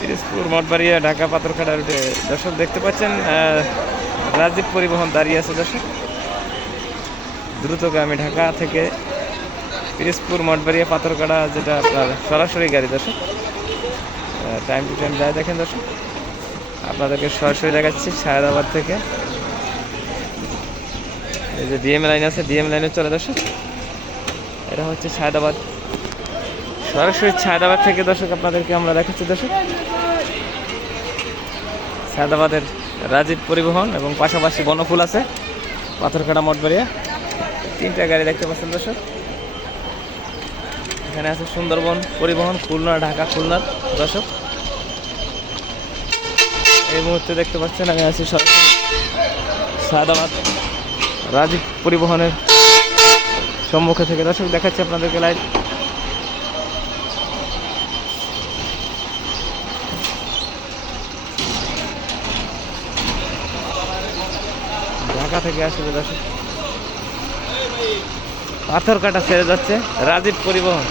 পিরোজপুর মঠবাড়িয়া ঢাকা পাথরঘাটা রুটে দর্শক দেখতে পাচ্ছেন রাজীব পরিবহন দাঁড়িয়ে আছে দর্শক। দ্রুতগামী ঢাকা থেকে পিরোজপুর মঠবাড়িয়া পাথরঘাটা, যেটা আপনার সরাসরি গাড়ি দর্শক। টাইম টু টাইম যায় দেখেন দর্শক, আপনাদেরকে সরাসরি দেখাচ্ছি সায়দাবাদ থেকে। এই যে ডিএম লাইন আছে, ডিএম লাইনে চলে দর্শক। এটা হচ্ছে সায়দাবাদ, সরাসরি সায়দাবাদ থেকে দর্শক আপনাদেরকে আমরা দেখাচ্ছি দর্শক। সায়দাবাদের রাজীব পরিবহন এবং পাশাপাশি বনফুল আছে পাথরঘাটা মঠবাড়িয়া, তিনটা গাড়ি দেখতে পাচ্ছেন দর্শক। এখানে আছে সুন্দরবন পরিবহন খুলনা, ঢাকা খুলনার দর্শক। এই মুহূর্তে দেখতে পাচ্ছেন আমি আছি সরাসরি সায়দাবাদ রাজীব পরিবহনের সম্মুখে থেকে দর্শক, দেখাচ্ছি আপনাদেরকে লাইভ। ঢাকা থেকে আসবে দর্শক, পাথরঘাটা ছেড়ে যাচ্ছে রাজীব পরিবহন।